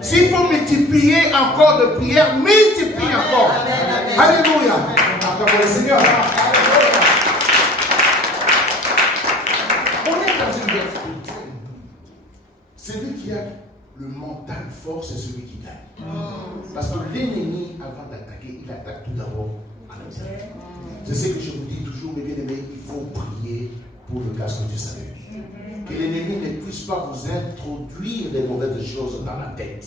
S'il faut multiplier encore de prières, multiplie encore. Alléluia. Acclamons le Seigneur. On est dans une guerre spirituelle. Celui qui a le mental fort, c'est celui qui gagne. Parce que l'ennemi, avant d'attaquer, il attaque tout d'abord à l'intérieur. Je sais que je vous dis toujours, mes bien-aimés, il faut prier pour le casque du salut. Que l'ennemi ne puisse pas vous introduire des mauvaises choses dans la tête.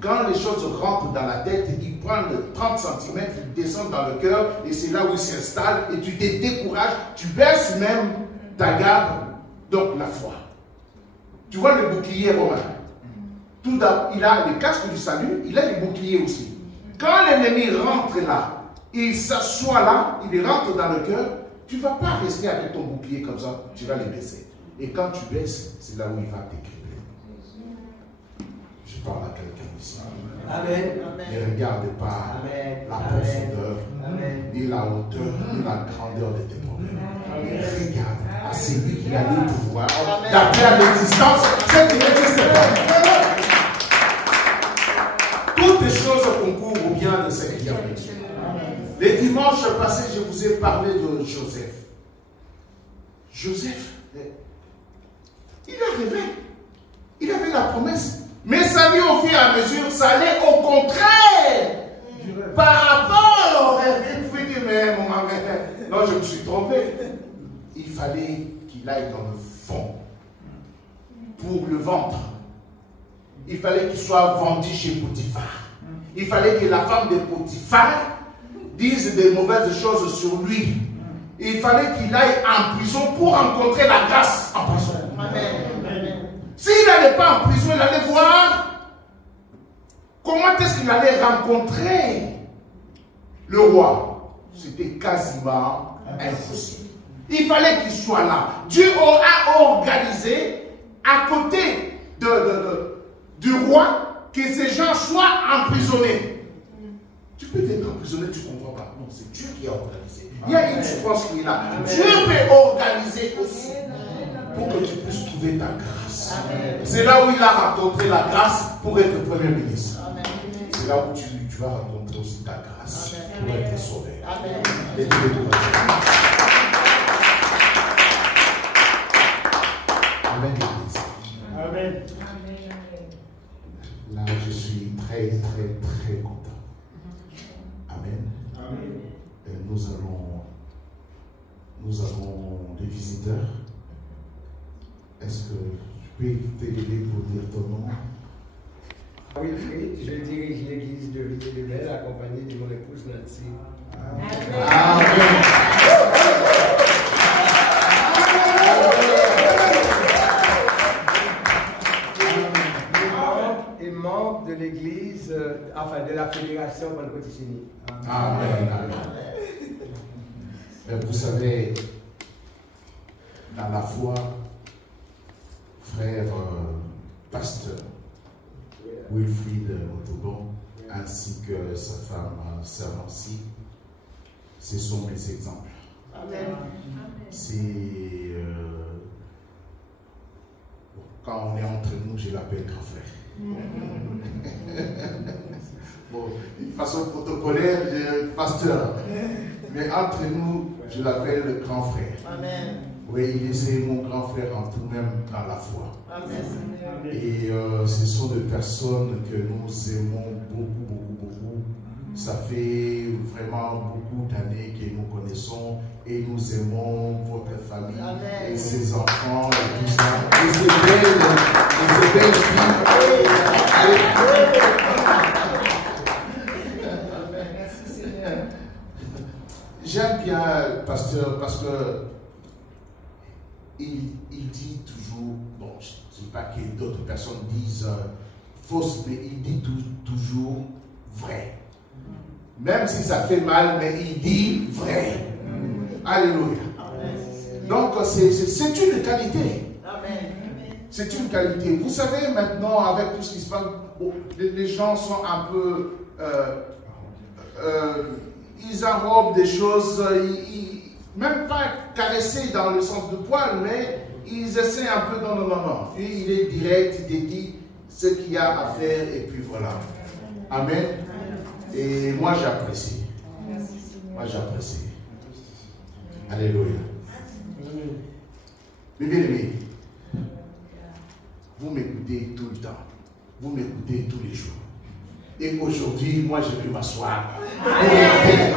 Quand les choses rentrent dans la tête, ils prennent 30 cm, ils descendent dans le cœur, et c'est là où ils s'installent, et tu te décourages, tu baisses même ta garde, donc la foi. Tu vois le bouclier romain. Tout il a le casque du salut, il a le bouclier aussi. Quand l'ennemi rentre là, il s'assoit là, il rentre dans le cœur, tu ne vas pas rester avec ton bouclier comme ça, tu vas le baisser. Et quand tu baisses, c'est là où il va t'écrire. Je parle à quelqu'un ici. Amen. Ne regarde pas la profondeur, ni la hauteur, ni la grandeur de tes problèmes. Regarde à celui qui a le pouvoir d'appeler à l'existence ce qui n'existe pas. Toutes les choses concourent au bien de ceux qui aiment Dieu. Les dimanches passés, je vous ai parlé de Joseph. Joseph, il a rêvé. Il avait la promesse. Mais sa vie au fur et à mesure, ça allait au contraire. Par rapport au rêve, il pouvait dire, mais mon maman, non, je me suis trompé. Il fallait qu'il aille dans le fond pour le ventre. Il fallait qu'il soit vendu chez Potiphar. Il fallait que la femme de Potiphar dise des mauvaises choses sur lui. Il fallait qu'il aille en prison pour rencontrer la grâce en prison. S'il n'allait pas en prison, il allait voir comment est-ce qu'il allait rencontrer le roi. C'était quasiment impossible. Il fallait qu'il soit là. Dieu a organisé à côté du roi que ces gens soient emprisonnés. Tu peux être emprisonné, tu ne comprends pas. Non, c'est Dieu qui a organisé. Il y a une souffrance qui est là. Dieu peut organiser aussi pour que tu puisses trouver ta grâce. C'est là où il a rencontré la grâce pour être Premier ministre. C'est là où tu vas rencontrer aussi ta grâce pour être sauvé. Et Dieu te remercie. Amen. Amen. Là, je suis très, très, très content. Amen. Amen. Et nous avons des visiteurs. Est-ce que je peux t'aider pour dire ton nom? Wilfried, je dirige l'église de Villiers-le-Bel, accompagné de mon épouse Nancy. Amen. Membre de l'église, enfin de la fédération pentecôtiste. Amen. Amen. Vous savez, dans la foi, frère pasteur Wilfried Motobon, ainsi que sa femme sœur Nancy, ce sont mes exemples. Amen. C'est quand on est entre nous, je l'appelle grand frère. Bon, de façon protocolaire, pasteur. Mais entre nous, je l'appelle le grand frère. Amen. Oui, c'est mon grand frère en tout, même dans la foi. Amen. Et ce sont des personnes que nous aimons beaucoup, beaucoup, beaucoup. Ça fait vraiment beaucoup d'années que nous connaissons et nous aimons votre famille. Amen. Et ses enfants et tout ça. Et ces belles filles. J'aime bien le pasteur parce que il dit toujours, bon, je ne dis pas que d'autres personnes disent fausse, mais il dit toujours vrai. Même si ça fait mal, mais il dit vrai. Alléluia. Donc c'est une qualité. C'est une qualité. Vous savez maintenant, avec tout ce qui se passe, les gens sont un peu... ils enrobent des choses, même pas caresser dans le sens du poil, mais ils essaient un peu, non. Lui, il est direct, il te dit, ce qu'il y a à faire et puis voilà. Amen. Et moi j'apprécie. Moi j'apprécie. Alléluia. Mes bien-aimés, vous m'écoutez tout le temps. Vous m'écoutez tous les jours. Et aujourd'hui, moi je vais m'asseoir. Amen.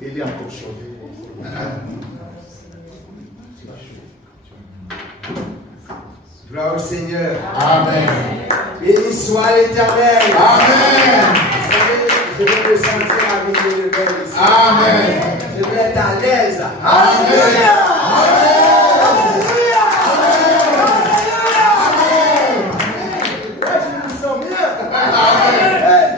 Il est encore chaud. Gloire au Seigneur. Amen. Béni soit l'Éternel. Amen. Je vais me sentir avec le Père ici. Amen. Je vais être à l'aise. Alléluia. Je me sens bien. Amen.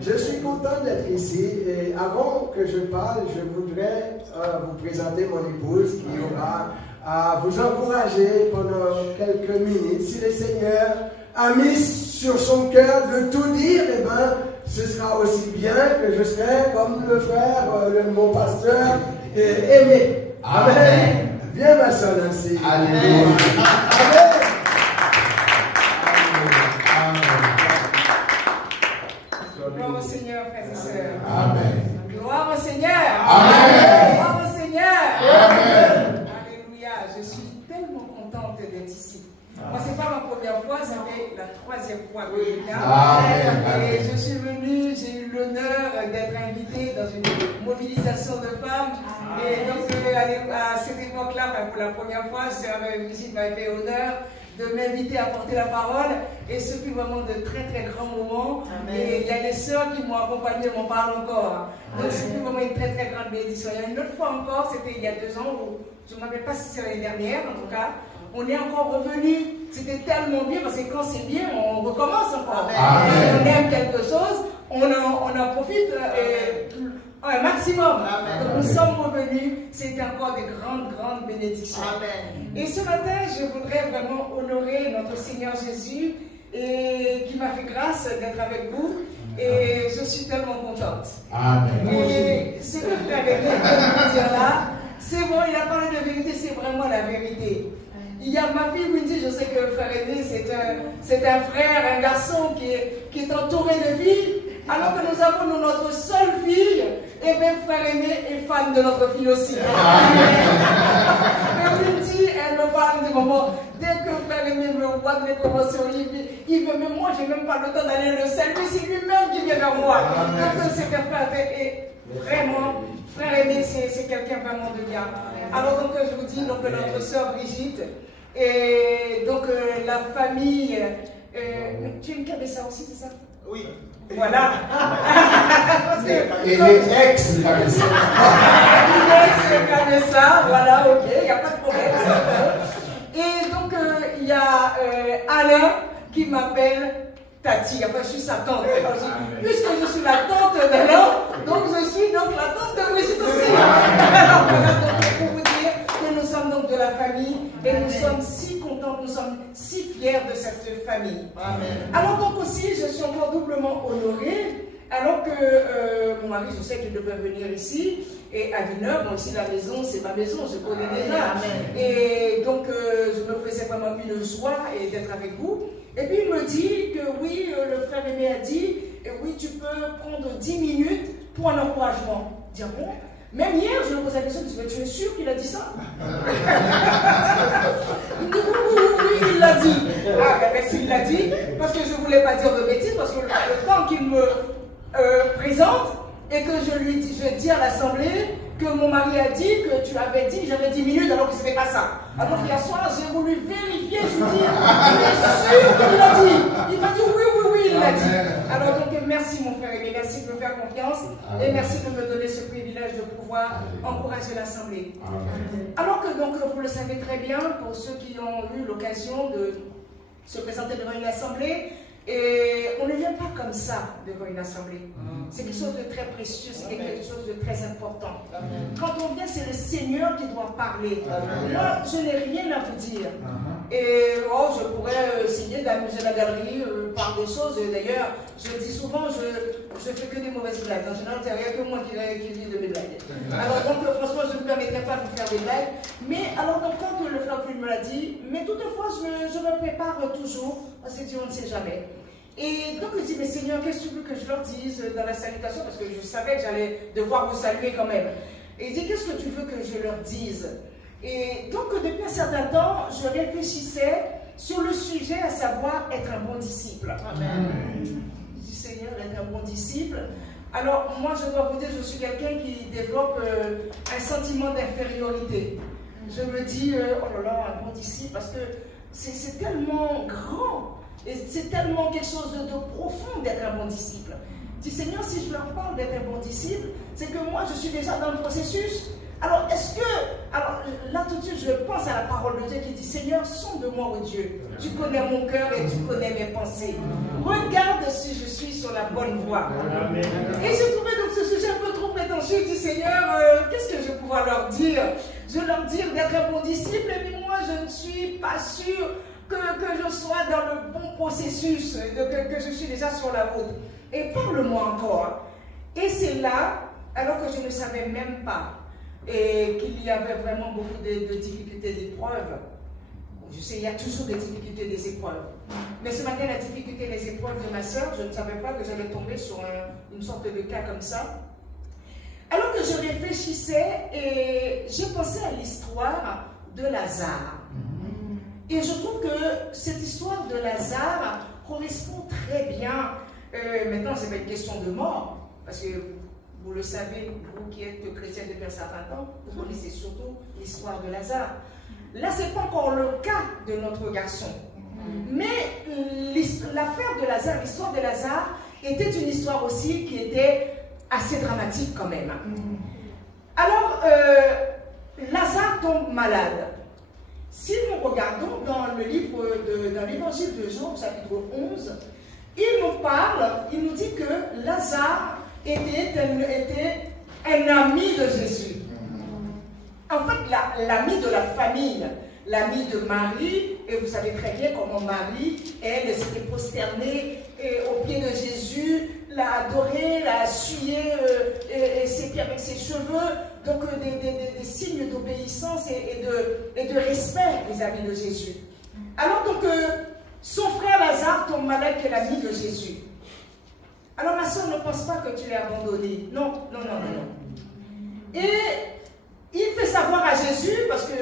Je suis content d'être ici. Et avant que je parle, je voudrais vous présenter mon épouse qui aura à vous encourager pendant quelques minutes. Si le Seigneur a mis sur son cœur de tout dire, eh ben, ce sera aussi bien que je serai comme le frère, mon pasteur aimé. Amen. Amen. Viens ma soeur Nancy. Alléluia. Amen. Gloire au Seigneur, frères et sœurs. Amen. Gloire au Seigneur. Amen. Gloire au Seigneur. Amen. Alléluia. Je suis tellement contente d'être ici. Moi, ce n'est pas ma première fois, ça fait la troisième fois que je viens. Amen. Et je suis venue, j'ai eu l'honneur d'être invitée dans une mobilisation de femmes. Et donc, à cette époque-là, pour la première fois, Sœur Brigitte m'avait fait honneur de m'inviter à porter la parole. Et ce fut vraiment de très très grands moments. Amen. Et il y a les sœurs qui m'ont accompagné, m'en parlent encore. Donc ce fut vraiment une très très grande bénédiction. Il y a une autre fois encore, c'était il y a 2 ans, où je ne me rappelle pas si c'est l'année dernière, en tout cas. On est encore revenu. C'était tellement bien parce que quand c'est bien, on recommence encore. Amen. On aime quelque chose, on en profite un maximum. Donc, nous sommes revenus. C'était encore des grandes bénédictions. Amen. Et ce matin, je voudrais vraiment honorer notre Seigneur Jésus et qui m'a fait grâce d'être avec vous. Et je suis tellement contente. Amen. Et ce que je vais vous dire là, c'est bon, il a parlé de vérité, c'est vraiment la vérité. Il y a ma fille Windy, je sais que le frère Aimé, c'est un frère, un garçon qui est entouré de filles, alors que nous avons notre seule fille, et bien frère Aimé est fan de notre fille aussi. Et Windy, elle me parle du moment, dès que frère Aimé me voit de les promotions, il veut, même moi, je n'ai même pas le temps d'aller le saluer, c'est lui-même qui vient vers moi. Donc c'est un frère, et vraiment, frère Aimé, c'est quelqu'un vraiment de bien. Alors donc je vous dis, donc notre sœur Brigitte, et donc la famille, tu es une cabessa aussi, c'est ça? Oui. Voilà. Et les ex-cabessa. Les ex-cabessa, voilà, ok, il n'y a pas de problème. Et donc il y a Alain qui m'appelle Tati, enfin je suis sa tante. Puisque je suis la tante d'Alain, donc je suis donc la tante de Brigitte aussi. Alors voilà, donc pour vous dire que nous sommes donc de la famille et nous sommes si contents, nous sommes si fiers de cette famille. Amen. Alors donc aussi, je suis encore doublement honorée, alors que mon mari, je sais qu'il devait venir ici, et à Villeneuve, bon ici la maison, c'est ma maison, je connais déjà. Amen. Et donc je me faisais vraiment une joie d'être avec vous. Et puis il me dit que oui, le frère Aimé a dit, oui, tu peux prendre 10 minutes pour un encouragement. Je dis, ah bon? Même hier, je me posais la question, je dis, tu es sûr qu'il a dit ça? Il me dit, oui, il l'a dit. Ah, ben s'il l'a dit, parce que je ne voulais pas dire de bêtises, parce que le temps qu'il me présente, et que je dis à l'Assemblée que mon mari a dit que tu avais dit, j'avais 10 minutes alors que ce n'était pas ça. Alors hier soir, j'ai voulu vérifier, je lui dis, tu es sûr qu'il l'a dit? Il m'a dit oui, il l'a dit. Alors donc merci mon frère Aimé, merci de me faire confiance et merci de me donner ce privilège de pouvoir encourager l'Assemblée. Alors que donc vous le savez très bien, pour ceux qui ont eu l'occasion de se présenter devant une Assemblée, et on ne vient pas comme ça devant une assemblée. C'est quelque chose de très précieux, c'est quelque chose de très important. Quand on vient, c'est le Seigneur qui doit parler. Moi, je n'ai rien à vous dire. Et je pourrais essayer d'amuser la galerie par des choses. D'ailleurs, je dis souvent, je fais que des mauvaises blagues. En général, c'est rien que moi qui dis de mes blagues. Alors donc, franchement, je ne me permettrai pas de vous faire des blagues. Mais alors donc, quand le frère Phil me l'a dit, mais toutefois, je me prépare toujours, parce que on ne sait jamais. Et donc, je dis, mais Seigneur, qu'est-ce que tu veux que je leur dise dans la salutation? Parce que je savais que j'allais devoir vous saluer quand même. Et il dit, qu'est-ce que tu veux que je leur dise? Et donc, depuis un certain temps, je réfléchissais sur le sujet, à savoir être un bon disciple. Amen. Je dis, Seigneur, être un bon disciple. Alors, moi, je dois vous dire, je suis quelqu'un qui développe un sentiment d'infériorité. Je me dis, oh là là, un bon disciple, parce que c'est tellement grand, et c'est tellement quelque chose de profond d'être un bon disciple. Je dis, Seigneur, si je leur parle d'être un bon disciple, c'est que moi, je suis déjà dans le processus. Alors, alors là tout de suite, je pense à la parole de Dieu qui dit, Seigneur, sonde-moi, oh Dieu, tu connais mon cœur et tu connais mes pensées. Regarde si je suis sur la bonne voie. Amen. Et j'ai trouvé donc ce sujet un peu trop prétentieux. Je dis, Seigneur, qu'est-ce que je vais pouvoir leur dire? Je vais leur dire d'être un bon disciple, et puis moi, je ne suis pas sûre que je sois dans le bon processus, que je suis déjà sur la route. Et parle-moi encore. Et c'est là, alors que je ne savais même pas, et qu'il y avait vraiment beaucoup de difficultés, d'épreuves. Je sais, il y a toujours des difficultés, des épreuves. Mais ce matin, la difficulté, les épreuves de ma soeur, je ne savais pas que j'allais tomber sur une sorte de cas comme ça. Alors que je réfléchissais, et j'ai pensé à l'histoire de Lazare. Et je trouve que cette histoire de Lazare correspond très bien. Maintenant, ce n'est pas une question de mort, parce que vous le savez, vous qui êtes chrétien depuis un certain temps, vous connaissez surtout l'histoire de Lazare. Là, ce n'est pas encore le cas de notre garçon. Mais l'affaire de Lazare, l'histoire de Lazare, était une histoire aussi qui était assez dramatique quand même. Alors, Lazare tombe malade. Si nous regardons dans le livre dans l'évangile de Jean, chapitre 11, il nous parle, il nous dit que Lazare était un ami de Jésus. En fait, l'ami de la famille, l'ami de Marie, et vous savez très bien comment Marie, elle s'était prosternée au pied de Jésus, l'a adoré, l'a essuyé ses pieds avec ses cheveux, donc des signes d'obéissance et de respect vis-à-vis de Jésus. Alors donc, son frère Lazare tombe malade, qui est l'ami de Jésus. Alors ma soeur, ne pense pas que tu l'aies abandonné. Non, non, non, non, non. Et il fait savoir à Jésus, parce que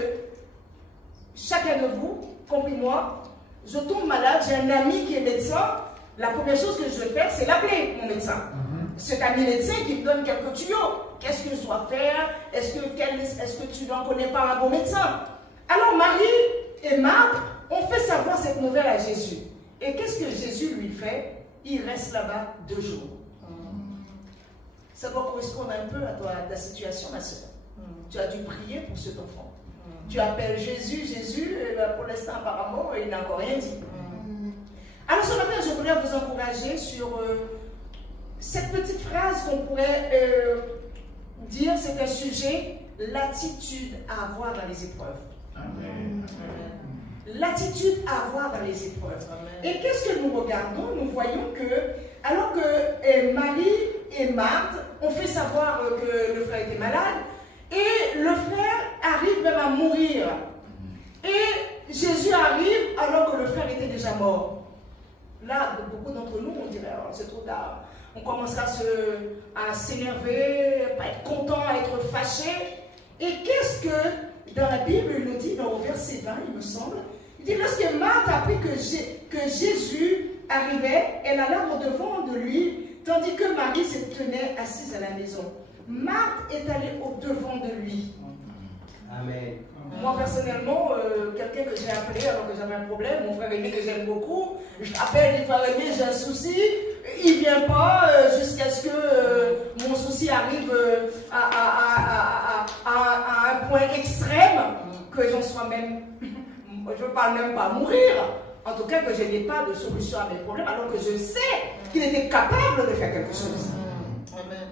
chacun de vous, compris moi, je tombe malade, j'ai un ami qui est médecin, la première chose que je vais faire, c'est l'appeler, mon médecin. Cet ami médecin qui me donne quelques tuyaux. Qu'est-ce que je dois faire? Est-ce que tu n'en connais pas un bon médecin? Alors Marie et Marthe ont fait savoir cette nouvelle à Jésus. Et qu'est-ce que Jésus lui fait? Il reste là-bas 2 jours. Ça doit correspondre un peu à ta situation, ma soeur. Tu as dû prier pour cet enfant. Tu appelles Jésus, Jésus, et pour l'instant, apparemment, il n'a encore rien dit. Alors ce matin, je voulais vous encourager sur cette petite phrase qu'on pourrait dire, c'est un sujet, l'attitude à avoir dans les épreuves. Amen. L'attitude à avoir dans les épreuves. Amen. Et qu'est-ce que nous regardons? Nous voyons que, alors que Marie et Marthe ont fait savoir que le frère était malade, et le frère arrive même à mourir. Et Jésus arrive alors que le frère était déjà mort. Là, beaucoup d'entre nous, on dirait, oh, c'est trop tard. On commencera à s'énerver, à être content, à être fâché. Et qu'est-ce que, dans la Bible, il nous dit, dans le verset 20, il me semble, il dit, lorsque Marthe a appris que Jésus arrivait, elle alla au-devant de lui, tandis que Marie se tenait assise à la maison. Marthe est allée au-devant de lui. Amen. Moi, personnellement, quelqu'un que j'ai appelé alors que j'avais un problème, mon frère aîné que j'aime beaucoup, je l'appelle, il frère aîné, j'ai un souci, il ne vient pas jusqu'à ce que mon souci arrive à un point extrême, que j'en sois même, je ne parle même pas à mourir, en tout cas que je n'ai pas de solution à mes problèmes, alors que je sais qu'il était capable de faire quelque chose. Amen.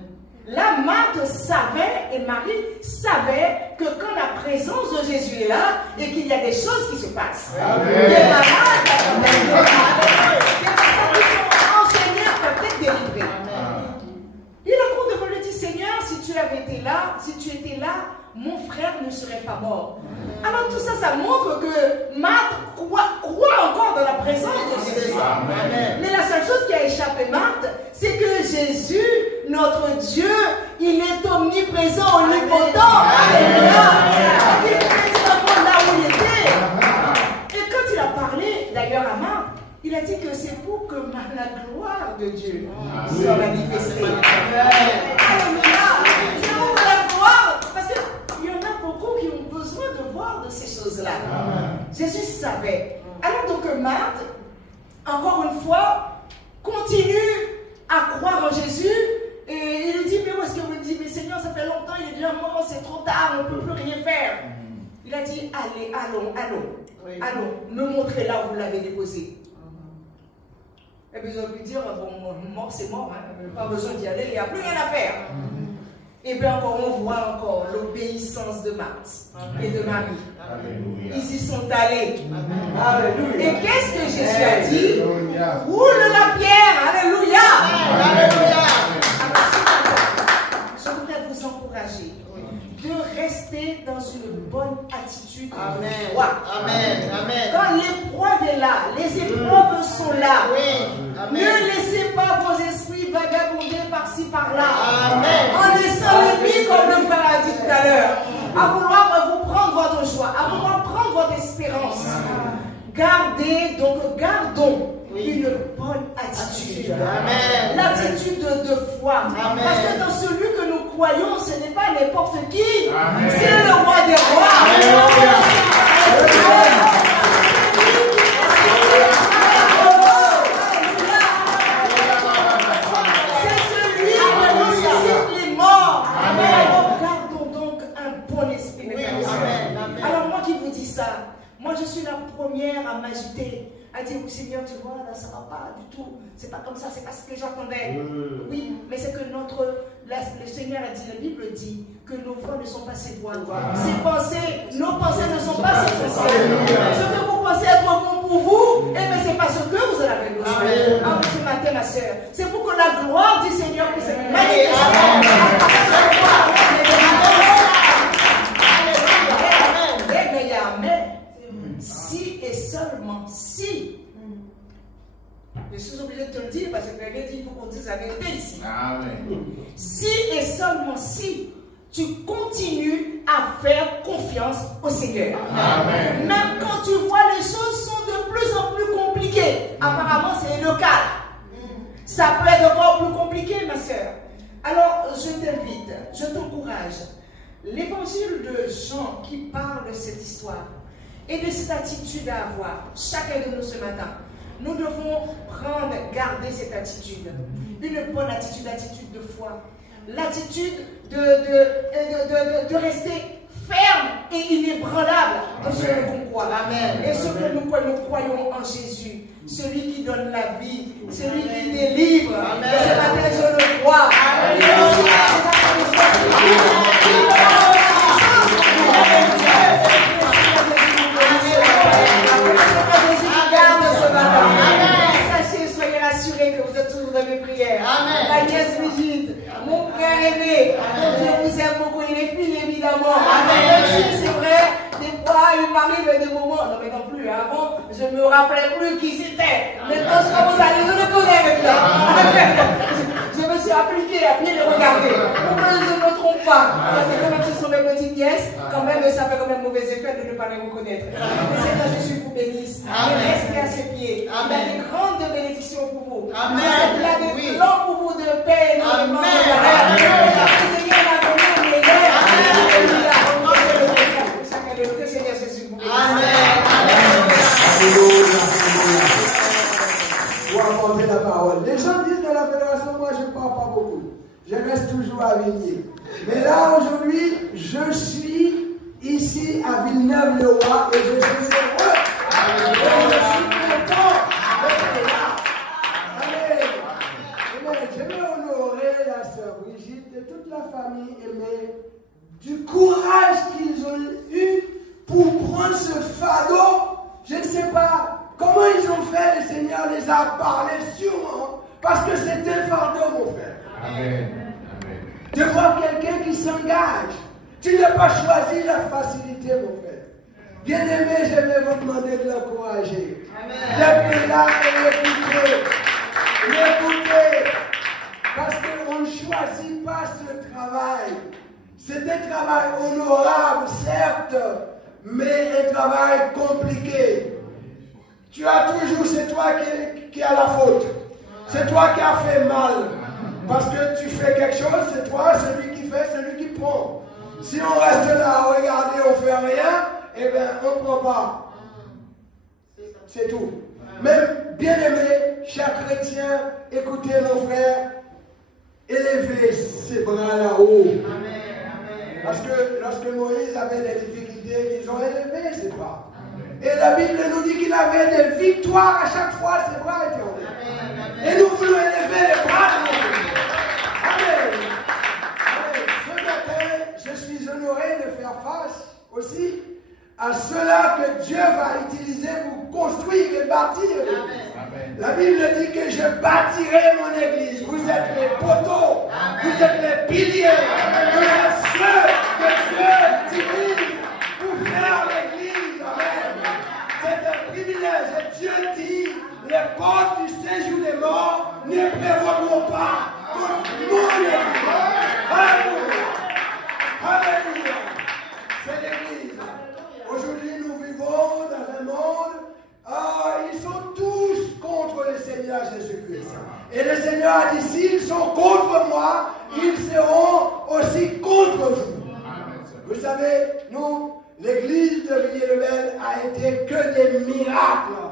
là, Marthe savait et Marie savait que quand la présence de Jésus est là et qu'il y a des choses qui se passent. Des malades, des personnes qui sont enseignées peuvent être délivrées. Il a devant lui dit, Seigneur, si tu avais été là, si tu étais là, mon frère ne serait pas mort. Alors tout ça, ça montre que Marthe croit encore dans la présence de Jésus. Mais la seule chose qui a échappé Marthe, c'est que Jésus, notre Dieu, il est omniprésent, omnipotent. Alléluia. Il était encore là où il était. Et quand il a parlé, d'ailleurs à Marthe, il a dit que c'est pour que la gloire de Dieu soit manifestée. Alléluia. C'est pour la gloire. Parce qu'il y en a beaucoup qui ont besoin de voir de ces choses-là. Jésus savait. Alors donc Marthe, encore une fois, continue à croire en Jésus. Et il lui dit, mais où est-ce que vous me dites, mais Seigneur, ça fait longtemps, il est déjà mort, c'est trop tard, on ne peut plus rien faire. Il a dit, allez, allons, me montrez là où vous l'avez déposé. Et puis ils ont pu dire, bon, mort c'est mort, hein, pas besoin d'y aller, il n'y a plus rien à faire. Et bien encore, on voit encore l'obéissance de Marthe et de Marie. Alléluia. Ils y sont allés. Alléluia. Et qu'est-ce que Jésus a dit? Roule la pierre. Alléluia. Alléluia. Alors, je voudrais vous encourager de rester dans une bonne attitude de foi. Amen. Amen. Quand l'épreuve est là, les épreuves sont là. Ne laissez pas vos esprits vagabonder par-ci par-là. En laissant l'ennemi, comme le frère a dit tout à l'heure, à vouloir vous prendre votre joie, à vouloir prendre votre espérance. Gardons une bonne attitude. L'attitude de foi. Parce que dans celui que nous croyons, ce n'est pas n'importe qui. C'est le roi des rois. C'est celui qui ressuscite les morts. Alors gardons donc un bon esprit, mes frères et sœurs. Alors moi qui vous dis ça, moi je suis la première à m'agiter, à dire, Seigneur, tu vois, là, ça ne va pas du tout. C'est pas comme ça, c'est pas ce que j'attendais. Oui, mais c'est que le Seigneur a dit, la Bible dit que nos voix ne sont pas ses voix. Ses pensées, nos pensées ne sont pas ses pensées. Ce que vous pensez être bon pour vous, eh bien, c'est pas ce que vous en avez besoin. Ah, ce matin, ma soeur, c'est pour que la gloire du Seigneur puisse être manifestée. Mais il y a un mais. Si et seulement si. Je suis obligé de te le dire parce que je l'ai dit, il faut qu'on dise la vérité ici. Amen. Si et seulement si tu continues à faire confiance au Seigneur. Amen. Même quand tu vois les choses sont de plus en plus compliquées. Apparemment, c'est le cas. Ça peut être encore plus compliqué, ma soeur. Alors, je t'invite, je t'encourage. L'évangile de Jean qui parle de cette histoire et de cette attitude à avoir, chacun de nous ce matin, nous devons garder cette attitude. Une bonne attitude, l'attitude de foi. L'attitude de rester ferme et inébranlable dans ce que l'on croit. Amen. Et ce que nous croyons en Jésus. Celui qui donne la vie, celui qui délivre. Amen. Et ce matin, je le crois. Sachez, soyez rassurés que vous êtes toujours dans mes prières. Amen. Ma nièce Brigitte, mon frère aimé, je vous aime beaucoup, il est fini évidemment. Amen. Même si c'est vrai, des fois il m'arrive des moments, non mais non plus, avant je ne me rappelais plus qui c'était. Maintenant je commence à le connaître maintenant. Je me suis appliquée à bien les regarder pour que je ne me trompe pas. Parce que quand même ce sont mes petites nièces, quand même ça fait quand même mauvais effet de ne pas les reconnaître. Le Seigneur Jésus vous bénisse. Et restez à ses pieds. Il y a des grandes bénédictions pour vous. Il y a des plans pour vous de paix et énormément de valeur. Le Seigneur va donner un meilleur. Chacun de nous, le Seigneur Jésus vous bénisse. Pour apporter la parole. Les gens disent dans la fédération, moi je ne parle pas beaucoup. Je reste toujours à Villiers. Mais là aujourd'hui, je suis ici à Villeneuve-le-Roi et je suis heureux. Je suis content d'être là. Allez, je vais honorer la sœur Brigitte, de toute la famille aimée, du courage qu'ils ont eu pour prendre ce fardeau. Je ne sais pas comment ils ont fait, le Seigneur les a parlé sûrement, parce que c'est un fardeau, mon frère. Amen. Amen. De voir quelqu'un qui s'engage. Tu n'as pas choisi la facilité, mon frère. Bien-aimé, je vais vous demander de l'encourager. D'être là et l'écouter. L'écouter. Parce qu'on ne choisit pas ce travail. C'est un travail honorable, certes, mais un travail compliqué. Tu as toujours, c'est toi qui as la faute. C'est toi qui as fait mal. Parce que tu fais quelque chose, c'est toi, celui qui fait, celui qui prend. Si on reste là à regarder, on ne fait rien, eh bien, on ne prend pas. C'est tout. Même bien-aimé, cher chrétien, écoutez mon frère, élevez ses bras là-haut. Parce que lorsque Moïse avait des difficultés, ils ont élevé ses bras. Et la Bible nous dit qu'il avait des victoires à chaque fois, ses bras étaient élevés. Et nous voulons élever les bras de notre Dieu. Amen. Ce matin, je suis honoré de faire face aussi à cela que Dieu va utiliser pour construire et bâtir l'église. La Bible dit que je bâtirai mon église. Vous êtes les poteaux, vous êtes les piliers, vous êtes ceux que Dieu utilise pour faire l'église. Amen. C'est un privilège. Et Dieu dit, les portes du séjour des morts ne prévaudront pas contre mon église. Alléluia. Alléluia. C'est l'église. Aujourd'hui, nous vivons dans un monde, ils sont tous contre le Seigneur Jésus-Christ. Et le Seigneur a dit, s'ils sont contre moi, ils seront aussi contre vous. Vous savez, nous, l'église de Villiers-le-Bel a été que des miracles.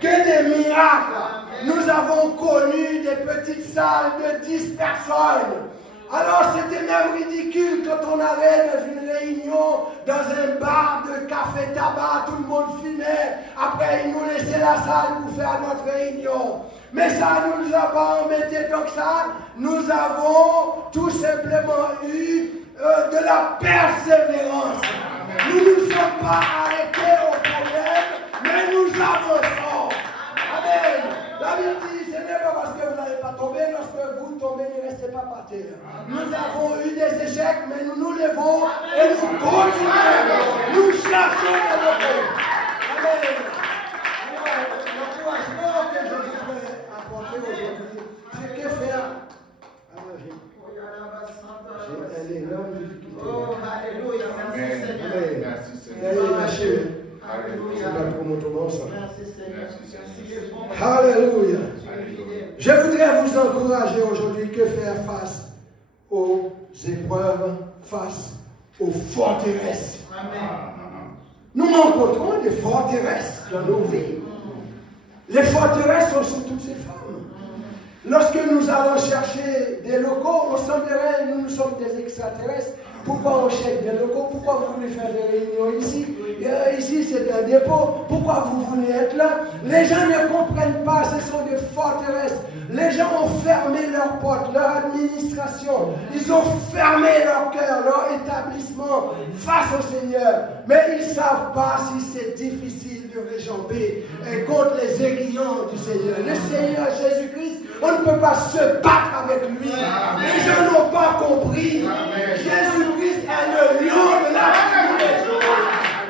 Que des miracles. Nous avons connu des petites salles de 10 personnes. Alors c'était même ridicule quand on allait dans une réunion, dans un bar de café-tabac, tout le monde fumait. Après, ils nous laissaient la salle pour faire notre réunion. Mais ça ne nous a pas embêtés tant que ça. Nous avons tout simplement eu de la persévérance. Nous ne nous sommes pas arrêtés au problème, mais nous avançons. Amen. La Bible dit, ce n'est pas parce que vous n'allez pas tomber, lorsque vous tombez, ne restez pas par terre. Nous avons eu des échecs, mais nous nous levons et nous continuons. Nous cherchons à lever. Amen. L'encouragement que je voudrais apporter aujourd'hui, c'est que faire. J'ai une énorme difficulté. Oh, alléluia. Merci Seigneur. Merci Seigneur. C'est pas trop mon tournant, ça. Merci Seigneur. Alléluia. Je voudrais vous encourager aujourd'hui que faire face aux épreuves, face aux forteresses. Nous rencontrons des forteresses dans nos vies. Les forteresses sont sur toutes ces femmes. Lorsque nous allons chercher des locaux, on semblerait nous sommes des extraterrestres. Pourquoi on cherche des locaux? Pourquoi vous voulez faire des réunions ici? Ici, c'est un dépôt. Pourquoi vous voulez être là? Les gens ne comprennent pas. Ce sont des forteresses. Les gens ont fermé leurs portes, leur administration. Ils ont fermé leur cœur, leur établissement face au Seigneur. Mais ils ne savent pas si c'est difficile de réjamber contre les aiguillons du Seigneur. Le Seigneur Jésus-Christ, on ne peut pas se battre avec lui. Les gens n'ont pas compris. Jésus-Christ est le lion de la tribu.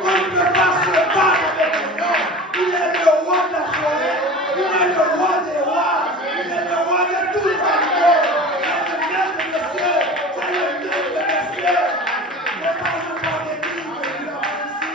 On ne peut pas se battre avec le lion. Il est le roi de la forêt. Il est le roi des rois. Il est le roi de tous les animaux. C'est le maître des cieux. C'est le maître des cieux. Mais quand je parle des livres que nous avons ici,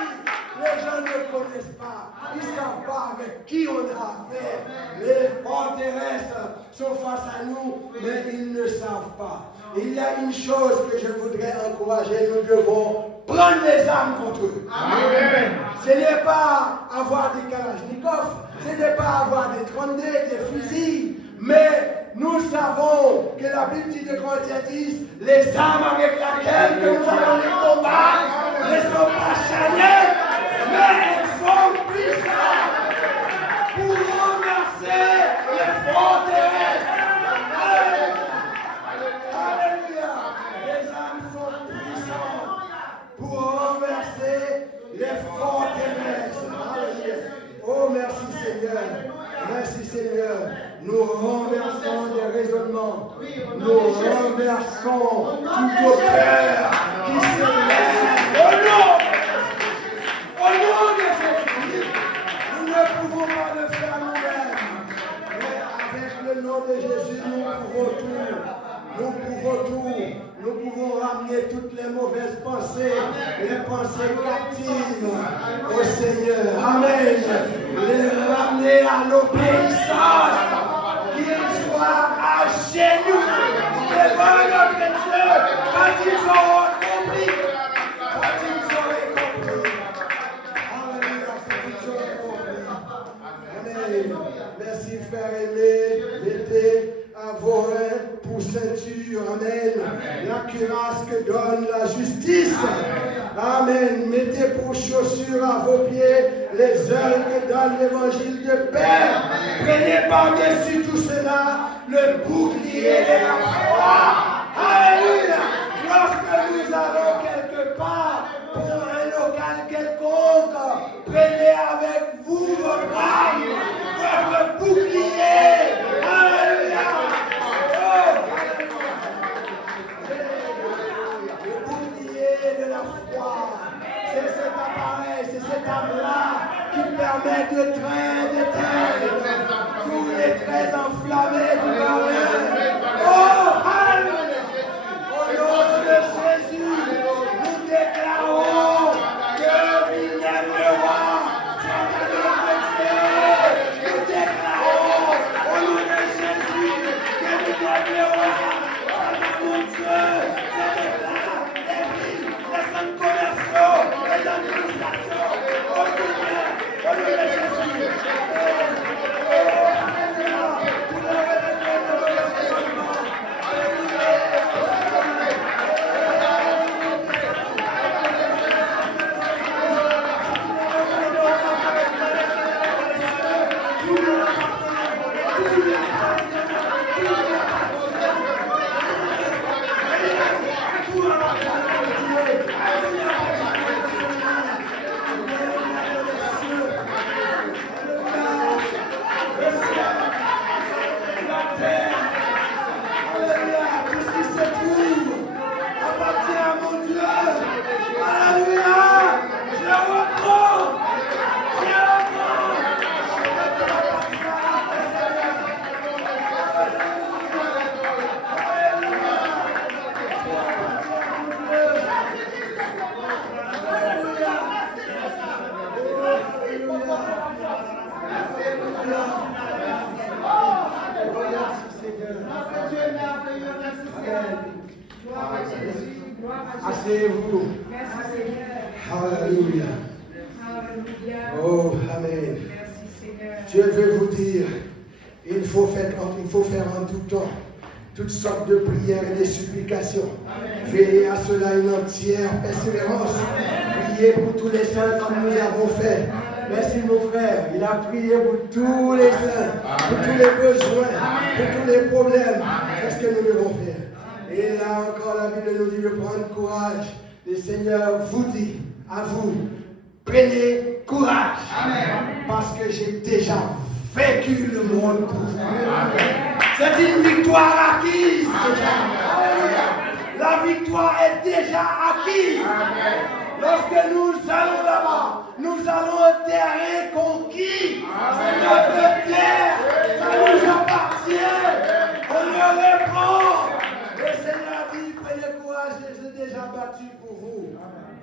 les gens ne connaissent pas. Ils ne savent pas avec qui on a affaire. Les forteresses sont face à nous, mais ils ne savent pas. Il y a une chose que je voudrais encourager, nous devons prendre les armes contre eux. Amen. Ce n'est pas avoir des kalachnikovs, ce n'est pas avoir des 32, des fusils, mais nous savons que la Bible dit de Corinthiens 10, les armes avec lesquelles que nous allons les combattre ne sont pas charnelles, mais elles sont puissantes pour renverser les forteresses. maintenant, nous renversons tout auteur qui s'élève au nom de Jésus. Nous ne pouvons pas le faire nous-mêmes, mais avec le nom de Jésus, nous pouvons tout. Nous pouvons tout. Nous pouvons ramener toutes les mauvaises pensées, les pensées captives au Seigneur. Amen. Les ramener à l'obéissance, qu'ils soient à genoux devant notre Dieu quand ils auront compris. Quand ils auraient compris. Alléluia, quand ils auraient compris. Amen. Merci frère aimé. Mettez à vos reins pour ceinture, amen. La cuirasse que donne la justice, amen. Mettez pour chaussures à vos pieds les œuvres que donne l'évangile de paix. Prenez par-dessus tout cela le bouclier de la foi. Alléluia. Lorsque nous allons quelque part pour un local quelconque, prenez avec vous votre âme, votre bouclier. Alléluia. Le bouclier de la foi, c'est cet appareil, c'est cette âme-là qui permet d'éteindre tous les traits enflammés du malheur. Oh, alléluia! Au nom de Jésus, nous déclarons que Villeneuve le roi soit à notre Dieu. Nous déclarons au nom de Jésus que Villeneuve le roi soit à mon Dieu. Je déclare les villes, les centres commerciaux, les administrations, au Seigneur, au nom de Jésus. Asseyez-vous. Alléluia. Oh, amen. Je veux vous dire, il faut faire en tout temps toutes sortes de prières et de supplications. Veillez à cela une entière persévérance. Priez pour tous les saints comme nous avons fait. Merci mon frère, il a prié pour tous les saints, pour tous les besoins, pour tous les problèmes. C'est ce que nous devons faire. Et là encore, la Bible nous dit de prendre courage. Le Seigneur vous dit à vous, prenez courage. Parce que j'ai déjà vaincu le monde pour vous. C'est une victoire acquise. La victoire est déjà acquise. Lorsque nous allons là-bas, nous allons au terrain conquis. C'est notre terre. Ça nous appartient. On le répond. Le Seigneur dit, prenez courage, je les ai déjà battus pour vous.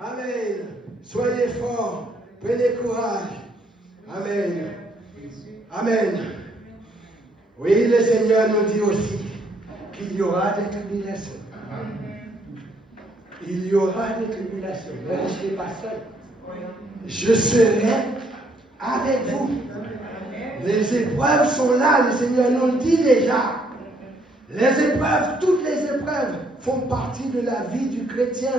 Amen. Soyez forts, prenez courage. Amen. Amen. Oui, le Seigneur nous dit aussi qu'il y aura des tribulations. Il y aura des tribulations. Ne restez pas seul. Je serai avec vous. Les épreuves sont là, le Seigneur nous le dit déjà. Les épreuves, toutes les épreuves font partie de la vie du chrétien.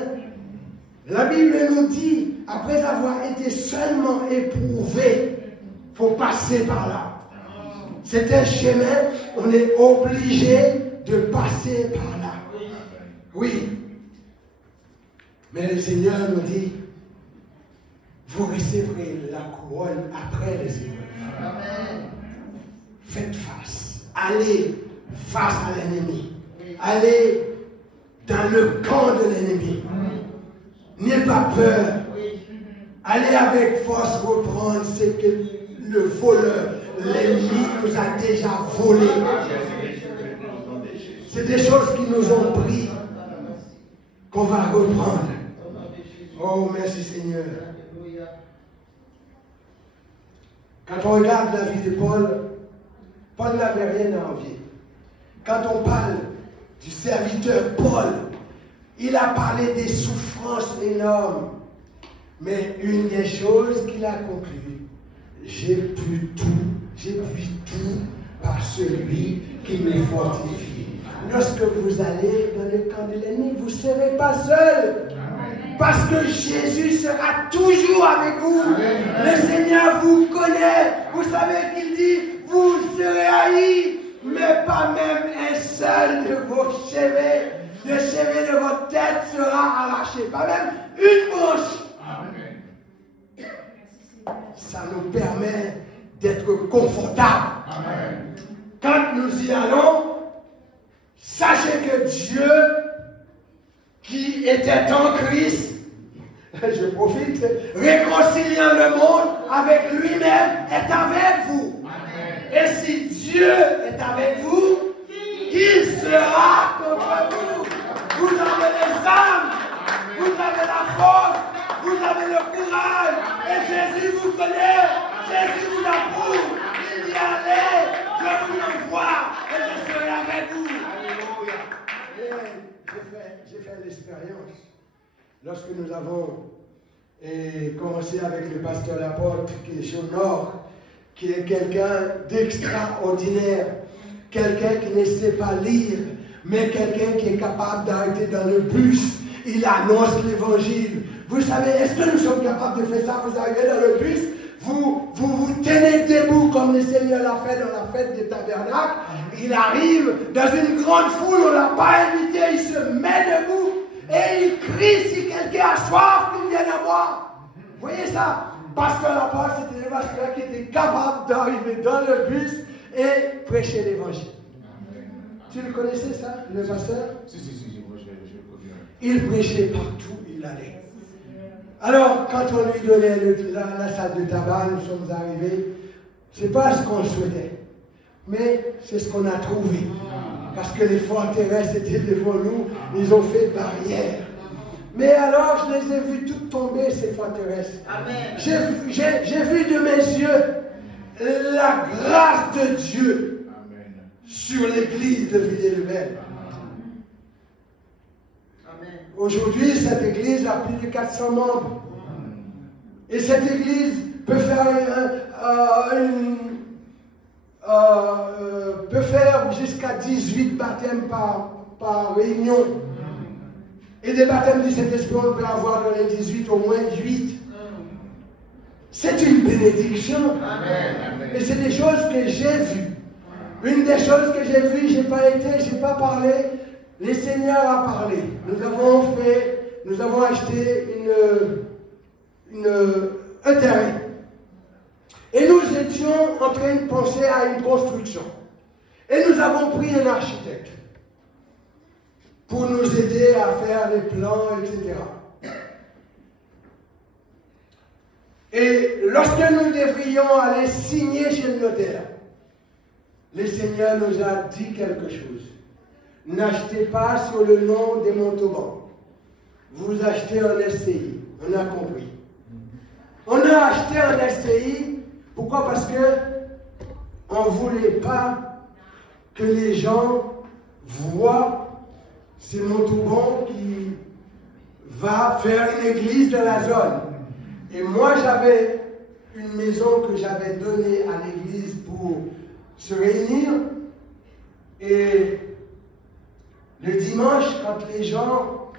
La Bible nous dit, après avoir été seulement éprouvé, il faut passer par là. C'est un chemin, on est obligé de passer par là. Oui. Mais le Seigneur nous dit, vous recevrez la couronne après les épreuves. Faites face. Allez face à l'ennemi. Allez dans le camp de l'ennemi. N'aie pas peur. Allez avec force reprendre ce que le voleur, l'ennemi nous a déjà volé. C'est des choses qui nous ont pris, qu'on va reprendre. Oh, merci Seigneur. Quand on regarde la vie de Paul, Paul n'avait rien à envier. Quand on parle du serviteur Paul, il a parlé des souffrances énormes. Mais une des choses qu'il a conclues, j'ai pu tout par celui qui me fortifie. Lorsque vous allez dans le camp de l'ennemi, vous ne serez pas seul. Parce que Jésus sera toujours avec vous. Le Seigneur vous connaît. Vous savez qu'il dit, vous serez haïs, mais pas même un seul de vos cheveux. Le cheveu de votre tête sera arraché. Pas même une branche. Ça nous permet d'être confortables. Quand nous y allons, sachez que Dieu, qui était en Christ, je profite, réconciliant le monde avec lui-même, est avec vous. Et si Dieu est avec vous, qui sera contre vous? Vous avez les âmes, vous avez la force, vous avez le courage, et Jésus vous connaît, Jésus vous approuve. Il dit allez, je vous envoie, et je serai avec vous. J'ai fait l'expérience. Lorsque nous avons commencé avec le pasteur Laporte, qui est au nord, qui est quelqu'un d'extraordinaire, quelqu'un qui ne sait pas lire, mais quelqu'un qui est capable d'arrêter dans le bus, il annonce l'évangile. Vous savez, est-ce que nous sommes capables de faire ça? Vous arrivez dans le bus, vous tenez debout comme le Seigneur l'a fait dans la fête des tabernacles. Il arrive dans une grande foule, on ne l'a pas invité, il se met debout et il crie si quelqu'un a soif, qu'il vienne à boire. Vous voyez ça? Pasteur Laporte, c'était le pasteur qui était capable d'arriver dans le bus et prêcher l'évangile. Tu le connaissais ça, le pasteur? Si, moi je le connais. Il prêchait partout, il allait. Alors, quand on lui donnait la salle de tabac, nous sommes arrivés, ce n'est pas ce qu'on souhaitait, mais c'est ce qu'on a trouvé. Parce que les forteresses étaient devant nous, ils ont fait barrière. Mais alors, je les ai vus toutes tomber, ces forteresses. J'ai vu de mes yeux la grâce de Dieu sur l'église de Villiers-le-Bel. Aujourd'hui, cette église a plus de 400 membres. Et cette église peut faire jusqu'à 18 baptêmes par réunion. Et des baptêmes du Saint-Esprit, on peut avoir dans les 18 au moins 8. C'est une bénédiction. Et c'est des choses que j'ai vues. Une des choses que j'ai vues, je n'ai pas été, je n'ai pas parlé. Le Seigneur a parlé. Nous avons acheté un terrain. Et nous étions en train de penser à une construction. Et nous avons pris un architecte pour nous aider à faire les plans, etc. Et lorsque nous devrions aller signer chez le notaire, le Seigneur nous a dit quelque chose. N'achetez pas sur le nom des Montauban. Vous achetez en SCI. On a compris. On a acheté en SCI. Pourquoi? Parce que on ne voulait pas que les gens voient ces Montauban qui va faire une église dans la zone. Et moi, j'avais une maison que j'avais donnée à l'église pour se réunir. Et le dimanche, quand les gens,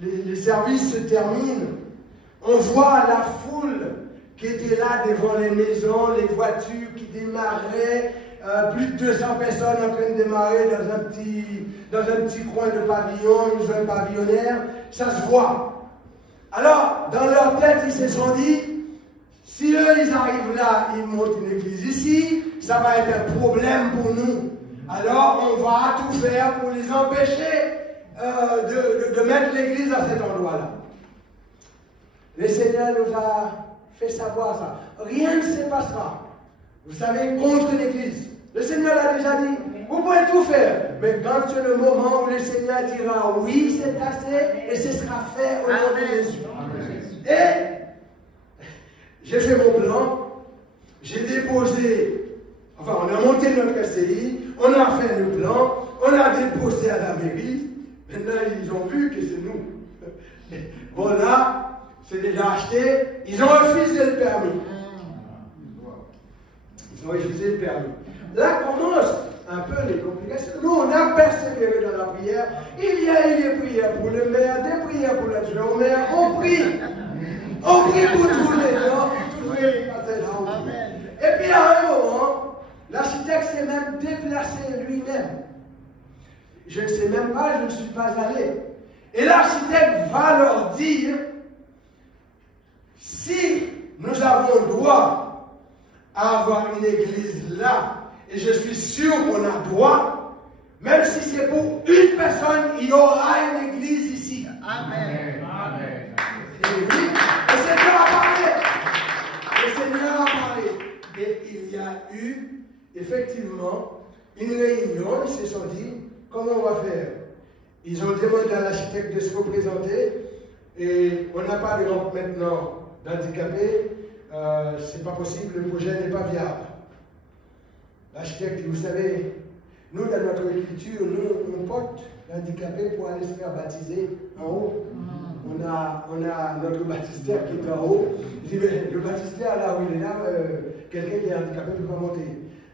les services se terminent, on voit la foule qui était là devant les maisons, les voitures qui démarraient, plus de 200 personnes en train de démarrer dans un petit coin de pavillon, une zone pavillonnaire, ça se voit. Alors, dans leur tête, ils se sont dit, si eux, ils arrivent là, ils montent une église ici, ça va être un problème pour nous. Alors on va tout faire pour les empêcher de mettre l'église à cet endroit-là. Le Seigneur nous a fait savoir ça. Rien ne se passera, vous savez, contre l'église. Le Seigneur l'a déjà dit. Vous pouvez tout faire, mais quand c'est le moment où le Seigneur dira oui, c'est assez, et ce sera fait au nom de Jésus. Et j'ai fait mon plan, j'ai déposé, enfin on a monté notre SCI, on a fait le plan, on a déposé à la mairie, maintenant ils ont vu que c'est nous. Voilà, c'est déjà acheté, ils ont refusé le permis. Ils ont refusé le permis. Là commence un peu les complications. Nous, on a persévéré dans la prière. Il y a eu des prières pour le maire, des prières pour l'adjoint au maire. On prie. On prie pour tous les gens. Et puis à un moment, l'architecte s'est même déplacé lui-même. Je ne sais même pas, je ne suis pas allé. Et l'architecte va leur dire, si nous avons droit à avoir une église là, et je suis sûr qu'on a droit, même si c'est pour une personne, il y aura une église ici. Amen. Amen. Et oui, le Seigneur a parlé. Le Seigneur a parlé. Et il y a eu, effectivement, une réunion. Ils se sont dit, comment on va faire? Ils ont demandé à l'architecte de se représenter. Et on n'a pas de rampe maintenant d'handicapés. C'est pas possible, le projet n'est pas viable. L'architecte, vous savez, nous, dans notre culture, nous, on porte l'handicapé pour aller se faire baptiser en haut. On a notre baptistère qui est en haut. Je dis, mais le baptistère, là où il est là, quelqu'un qui est handicapé ne peut pas monter.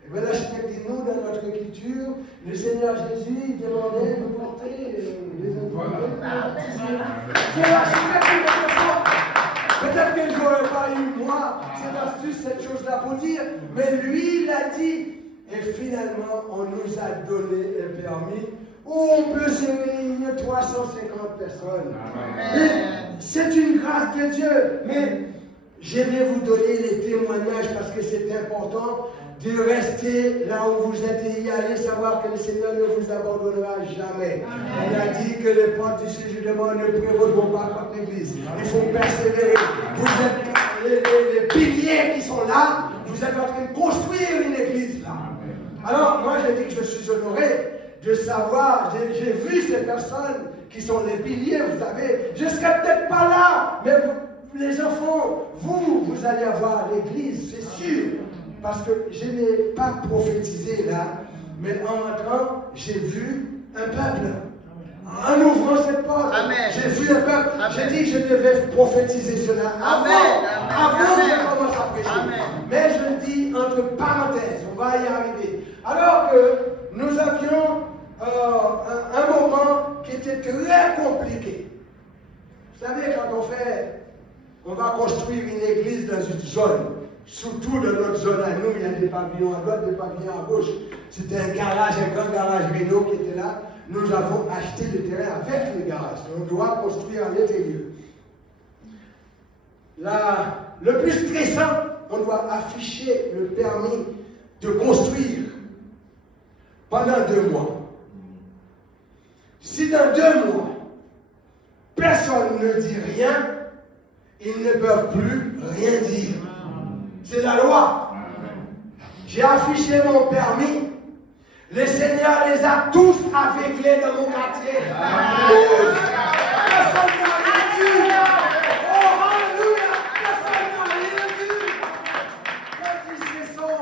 Et bien l'architecte dit, nous, dans notre culture, le Seigneur Jésus demandait de porter les handicapés. C'est l'architecte qui me fait ça. Peut-être que je n'aurais pas eu, moi, cette astuce, cette chose-là pour dire, mais lui, il a dit. Et finalement, on nous a donné un permis où on peut se réunir 350 personnes. C'est une grâce de Dieu. Mais je vais vous donner les témoignages parce que c'est important de rester là où vous êtes et y aller, savoir que le Seigneur ne vous abandonnera jamais. On a dit que les portes du séjour de mort ne prévaudront pas contre l'Église. Il faut persévérer. Vous êtes les piliers qui sont là. Vous êtes en train de construire une église là. Alors, moi, j'ai dit que je suis honoré de savoir, j'ai vu ces personnes qui sont les piliers, vous savez. Je ne serai peut-être pas là, mais les enfants, vous allez avoir l'église, c'est sûr. Parce que je n'ai pas prophétisé là, mais en entrant, j'ai vu un peuple. En ouvrant cette porte, j'ai vu un peuple. J'ai dit que je devais prophétiser cela avant que je commence à prêcher. Mais je le dis entre parenthèses, on va y arriver. Alors que nous avions un moment qui était très compliqué. Vous savez, quand on va construire une église dans une zone, surtout dans notre zone à nous, il y a des pavillons à droite, des pavillons à gauche. C'était un garage, un grand garage Renault qui était là. Nous avons acheté le terrain avec le garage. On doit construire à l'intérieur. Le plus stressant, on doit afficher le permis de construire pendant 2 mois. Si dans 2 mois, personne ne dit rien, ils ne peuvent plus rien dire. C'est la loi. J'ai affiché mon permis. Le Seigneur les a tous aveuglés dans mon quartier. Personne n'a rien vu. Oh, alléluia. Personne n'a rien vu. Quand ils se sont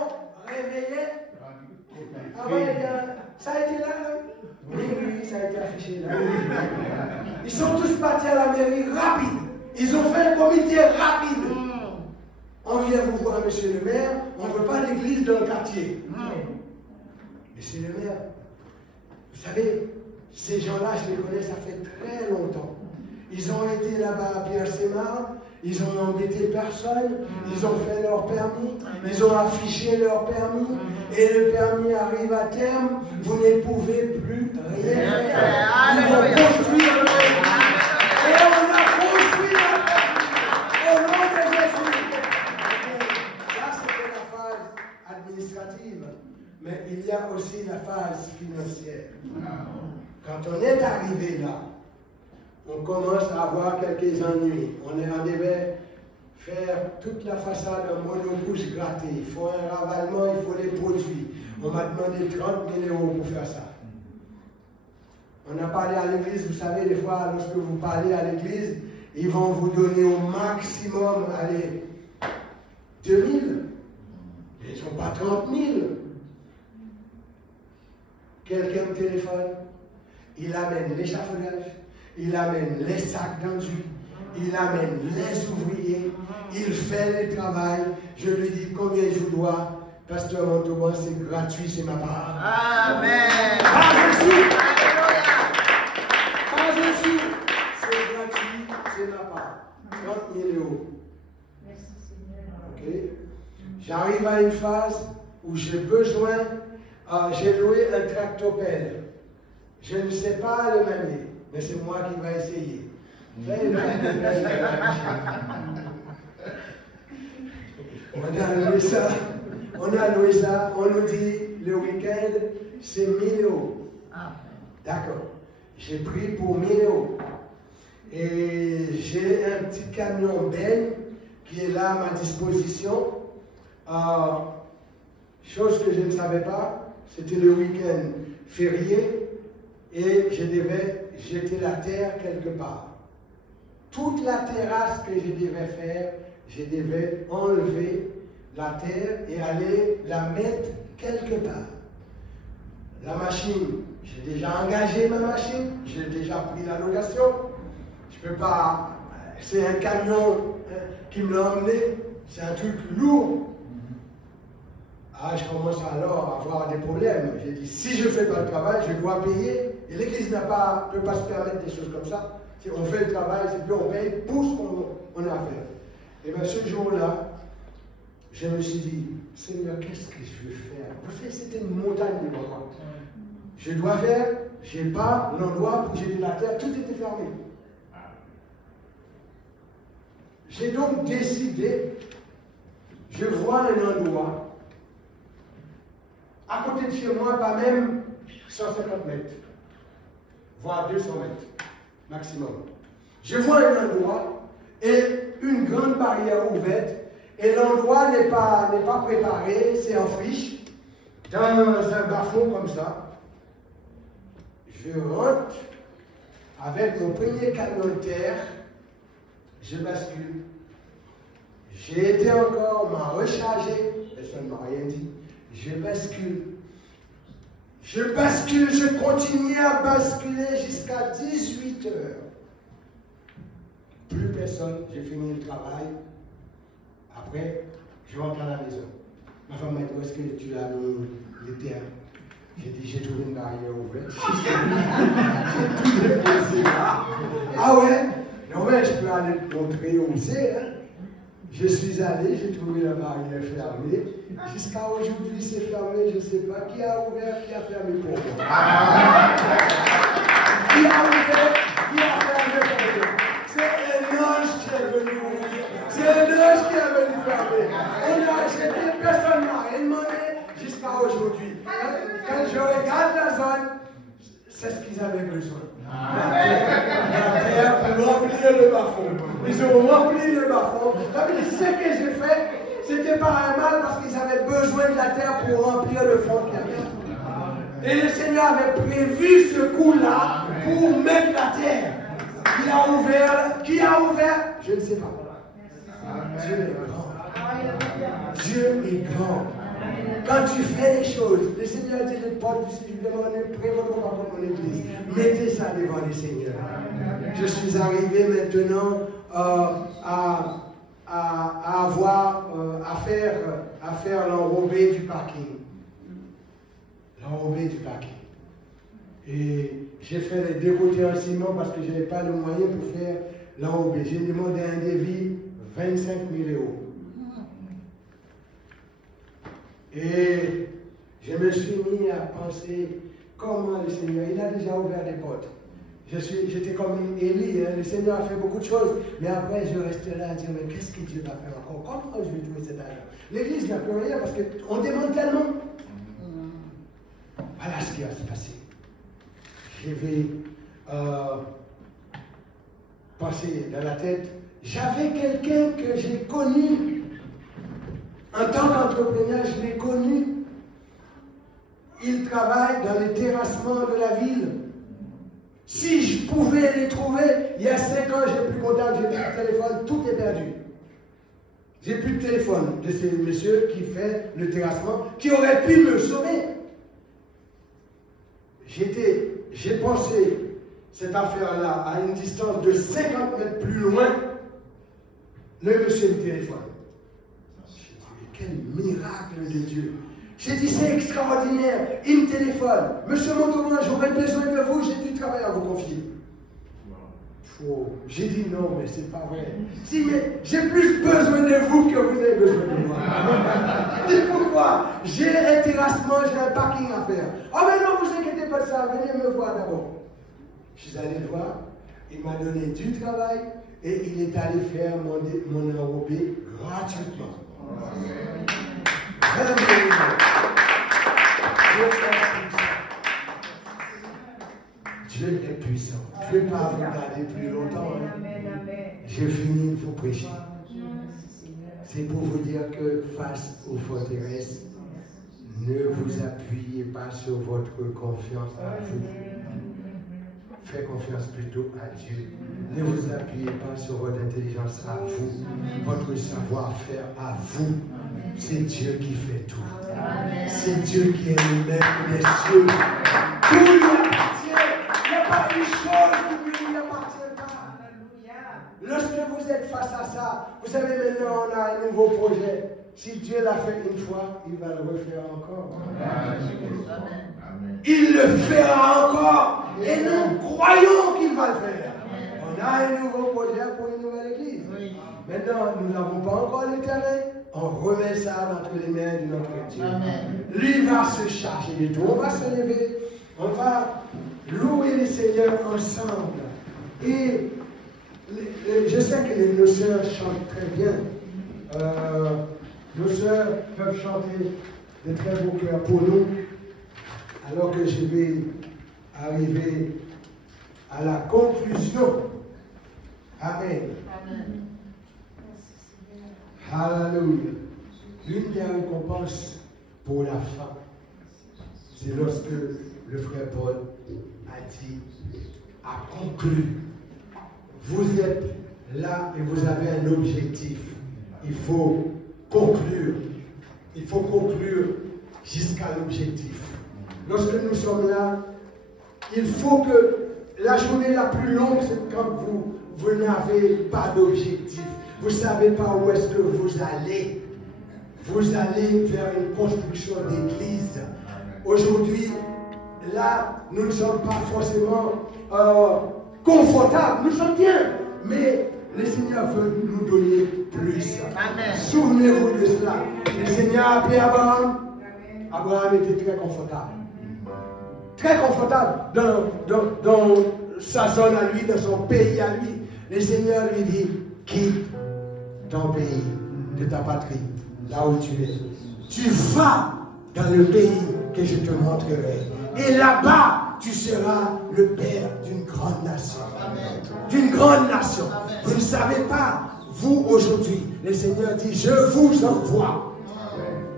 réveillés, ça a été là, non? Oui, ça a été affiché là. Ils sont tous partis à la mairie rapide. Ils ont fait un comité rapide. On vient vous voir, monsieur le maire, on ne veut pas d'église dans le quartier. Monsieur le maire, vous savez, ces gens-là, je les connais, ça fait très longtemps. Ils ont été là-bas à Pierre-Sémar, ils ont embêté personne, ils ont fait leur permis, ils ont affiché leur permis, et le permis arrive à terme, vous ne pouvez plus rien faire. Ils vont construire le permis. Et on a construit le permis. Au nom de Jésus. Ça, c'était la phase administrative. Mais il y a aussi la phase Quand on est arrivé là, on commence à avoir quelques ennuis. On devait faire toute la façade en monobouche grattée. Il faut un ravalement, il faut les produits. On m'a demandé 30 000 € pour faire ça. On a parlé à l'église, vous savez, des fois, lorsque vous parlez à l'église, ils vont vous donner au maximum, allez, 2 000. Ils ne sont pas 30 000. Quelqu'un me téléphone, il amène l'échafaudage, il amène les sacs d'enduit, il amène les ouvriers, il fait le travail. Je lui dis combien je vous dois. Pasteur Montauban, c'est gratuit, c'est ma part. Amen. Pas aussi. Pas aussi. C'est gratuit, c'est ma part. 30 000 €. Merci Seigneur. Ok. J'arrive à une phase où j'ai besoin, j'ai loué un tractopelle. Je ne sais pas le manier, mais c'est moi qui vais essayer. On a loué ça. On nous dit le week-end, c'est 1 000 €. D'accord. J'ai pris pour 1 000 €. Et j'ai un petit camion Ben qui est là à ma disposition. Chose que je ne savais pas, c'était le week-end férié et je devais jeter la terre quelque part. Toute la terrasse que je devais faire, je devais enlever la terre et aller la mettre quelque part. La machine, j'ai déjà engagé ma machine, j'ai déjà pris la location. Je ne peux pas, c'est un camion qui me l'a emmené, c'est un truc lourd. Ah, je commence alors à avoir des problèmes. J'ai dit, si je ne fais pas le travail, je dois payer. Et l'Église ne peut pas se permettre des choses comme ça. Si on fait le travail, c'est puis on paye pour ce qu'on a à faire. Et bien ce jour-là, je me suis dit, Seigneur, qu'est-ce que je veux faire? Vous savez, c'était une montagne de moi. Je dois faire, je n'ai pas l'endroit pour jeter la terre, tout était fermé. J'ai donc décidé, je vois un endroit, à côté de chez moi, pas même 150 mètres, voire 200 mètres, maximum. Je vois un endroit et une grande barrière ouverte, et l'endroit n'est pas préparé, c'est en friche, dans un bas-fond comme ça. Je rentre avec mon premier camion de terre, je bascule. J'ai été encore, on m'a rechargé, personne ne m'a rien dit. Je bascule. Je continue à basculer jusqu'à 18 h. Plus personne, j'ai fini le travail. Après, je rentre à la maison. Ma femme m'a dit, où est-ce que tu as mis les terres? J'ai dit, j'ai trouvé une barrière ouverte. J'ai tout déposé là. Ah ouais? Non mais je peux aller te montrer où c'est. Hein? Je suis allé, j'ai trouvé la barrière fermée. Jusqu'à aujourd'hui, c'est fermé, je ne sais pas. Qui a ouvert, qui a fermé pour moi? Qui a ouvert, qui a fermé pour moi? C'est un ange qui est venu ouvrir. C'est un ange qui est venu fermer. On a acheté, personne n'a rien demandé jusqu'à aujourd'hui. Quand je regarde la zone, c'est ce qu'ils avaient besoin. La terre pour remplir le bas-fond. Ils ont rempli le bas-fond. Ce que j'ai fait, c'était pas un mal parce qu'ils avaient besoin de la terre pour remplir le fond qu'il y avait. Et le Seigneur avait prévu ce coup-là pour mettre la terre. Il a ouvert. Qui a ouvert? Je ne sais pas. Dieu est grand. Dieu est grand. Quand tu fais les choses, le Seigneur dit de Paul, si je demande, prévoyez pour mon église. Mettez ça devant le Seigneur. Je suis arrivé maintenant à faire l'enrobé du parking. L'enrobé du parking. Et j'ai fait les déroutés en ciment parce que je n'avais pas le moyen pour faire l'enrobé. J'ai demandé un devis 25 000 €. Et je me suis mis à penser comment le Seigneur, il a déjà ouvert des portes. J'étais comme Élie, hein, le Seigneur a fait beaucoup de choses, mais après je restais là à dire, mais qu'est-ce que Dieu va faire encore? Comment je vais trouver cet argent? L'Église n'a plus rien parce qu'on demande tellement. Voilà ce qui va se passer. je vais passer dans la tête. J'avais quelqu'un que j'ai connu. En tant qu'entrepreneur, je l'ai connu. Il travaille dans les terrassements de la ville. Si je pouvais les trouver, il y a 5 ans, j'ai plus contact, j'ai plus de téléphone, tout est perdu. J'ai plus de téléphone de ce monsieur qui fait le terrassement, qui aurait pu me sauver. J'ai pensé cette affaire-là à une distance de 50 mètres plus loin. Le monsieur me téléphone. J'ai dit, mais quel miracle de Dieu. J'ai dit, c'est extraordinaire. Il me téléphone. Monsieur Montauban, j'aurais besoin de vous, j'ai du travail à vous confier. J'ai dit non, mais c'est pas vrai. Si, mais j'ai plus besoin de vous que vous avez besoin de moi. Et pourquoi? J'ai un terrassement, j'ai un parking à faire. Oh, mais non, vous inquiétez pas de ça, venez me voir d'abord. Je suis allé le voir, il m'a donné du travail et il est allé faire mon enrobé gratuitement. Dieu est puissant. Je ne vais pas vous garder plus longtemps. J'ai fini de vous prêcher. C'est pour vous dire que face aux forteresses, ne vous appuyez pas sur votre confiance à vous. Faites confiance plutôt à Dieu. Ne vous appuyez pas sur votre intelligence à vous, votre savoir-faire à vous. C'est Dieu qui fait tout. C'est Dieu qui est le maître des cieux. Tout lui appartient. Il n'y a pas une chose qui ne lui appartient pas. Lorsque vous êtes face à ça, vous savez, maintenant on a un nouveau projet. Si Dieu l'a fait une fois, il va le refaire encore. Il le fera encore. Et nous croyons qu'il va le faire. On a un nouveau projet pour une nouvelle église. Maintenant, nous n'avons pas encore le terrain. On remet ça entre les mains de notre Dieu. Lui va se charger de tout. On va se lever. On va louer le Seigneur ensemble. Et je sais que nos sœurs chantent très bien. Nos sœurs peuvent chanter de très beaux cœurs pour nous. Alors que je vais arriver à la conclusion. Amen. Amen. Hallelujah. L'une des récompenses pour la fin, c'est lorsque le frère Paul a conclu. Vous êtes là et vous avez un objectif. Il faut conclure. Il faut conclure jusqu'à l'objectif. Lorsque nous sommes là, il faut que la journée la plus longue, c'est quand vous n'avez pas d'objectif. Vous ne savez pas où est-ce que vous allez. Vous allez vers une construction d'église. Aujourd'hui, là, nous ne sommes pas forcément confortables. Nous sommes bien. Mais le Seigneur veut nous donner plus. Souvenez-vous de cela. Le Seigneur a appelé Abraham. Abraham était très confortable. Très confortable dans sa zone à lui, dans son pays à lui. Le Seigneur lui dit, quitte ton pays, de ta patrie, là où tu es. Tu vas dans le pays que je te montrerai. Et là-bas, tu seras le père d'une grande nation. D'une grande nation. Vous ne savez pas, vous aujourd'hui, le Seigneur dit, je vous envoie.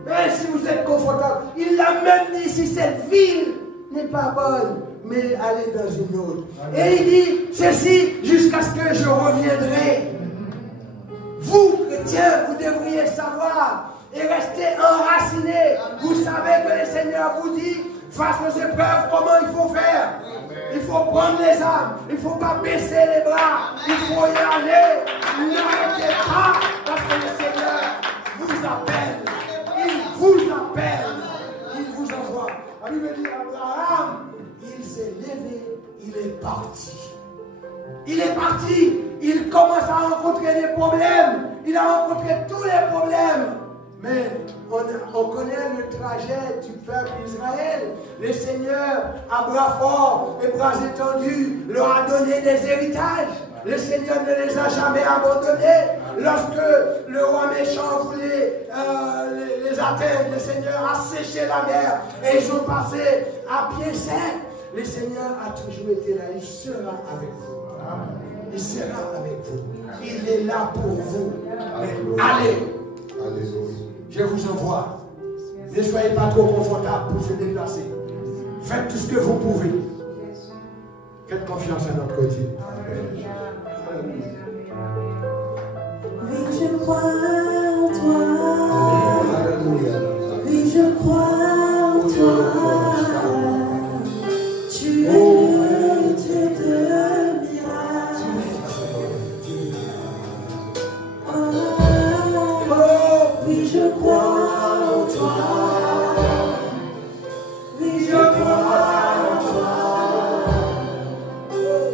Et si vous êtes confortable, il l'a même dit, si cette ville n'est pas bonne, mais allez dans une autre. Et il dit, ceci jusqu'à ce que je reviendrai. Vous, chrétiens, vous devriez savoir et rester enracinés. Vous savez que le Seigneur vous dit, face aux épreuves, comment il faut faire. Il faut prendre les armes. Il ne faut pas baisser les bras. Il faut y aller. N'arrêtez pas, parce que le Seigneur vous appelle. Il vous appelle. Il vous envoie. La Bible dit, Abraham, il s'est levé, il est parti. Il est parti. Il commence à rencontrer des problèmes. Il a rencontré tous les problèmes. Mais on connaît le trajet du peuple d'Israël. Le Seigneur, à bras forts et bras étendus, leur a donné des héritages. Le Seigneur ne les a jamais abandonnés. Lorsque le roi méchant voulait les atteindre, le Seigneur a séché la mer et ils ont passé à pied sec. Le Seigneur a toujours été là. Il sera avec vous. Il sera avec vous. Il est là pour vous. Mais allez. Je vous envoie. Ne soyez pas trop confortable pour se déplacer. Faites tout ce que vous pouvez. Faites confiance à notre Dieu. Oui, je crois en toi. Alléluia. Oui, je crois en toi. Tu es le Dieu de miracles. Oh, oui, je crois en toi. Oui, je crois en toi.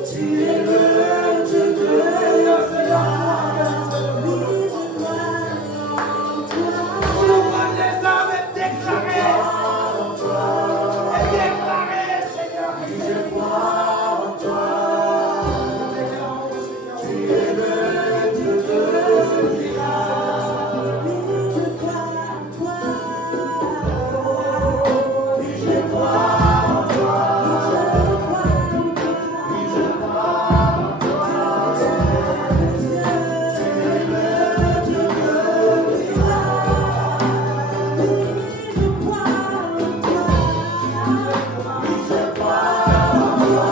Tu es le Dieu de miracles. Oui, je crois en toi. Les âmes est déclarée. Est déclarée, Seigneur. Je crois en toi. Tu es le Dieu de miracles. Oui, je crois en toi. Oui, je crois en toi. Oui, je crois en toi. Tu es le Dieu de miracles. Oui, je crois en toi. Oui, je crois en toi.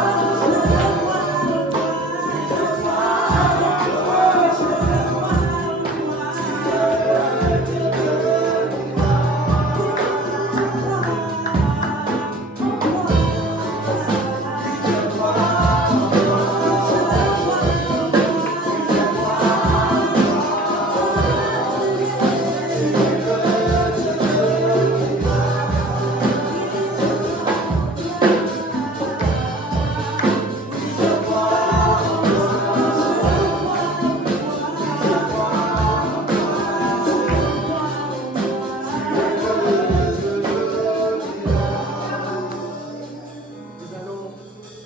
Nous allons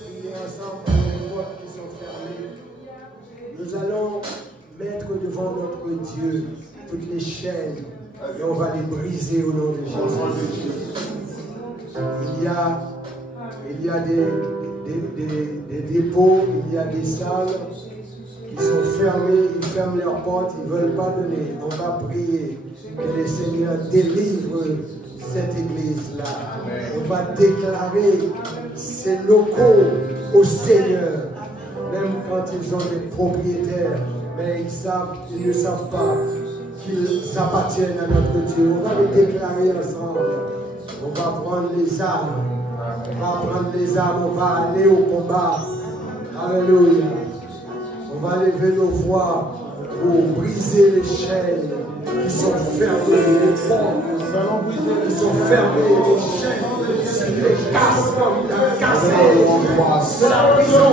prier ensemble pour les portes qui sont fermées. Nous allons mettre devant notre Dieu toutes les chaînes et on va les briser au nom de Jésus. Il y a des dépôts, il y a des salles qui sont fermées, ils ferment leurs portes, ils ne veulent pas donner. On va prier que le Seigneur délivre cette église-là. On va déclarer ces locaux au Seigneur, même quand ils ont des propriétaires, mais ils ne savent pas qu'ils appartiennent à notre Dieu. On va les déclarer ensemble. On va prendre les armes. On va aller au combat. Alléluia. On va lever nos voix pour briser les chaînes qui sont fermées, les portes qui sont fermées, les chaînes, les casses, la cassée de la prison.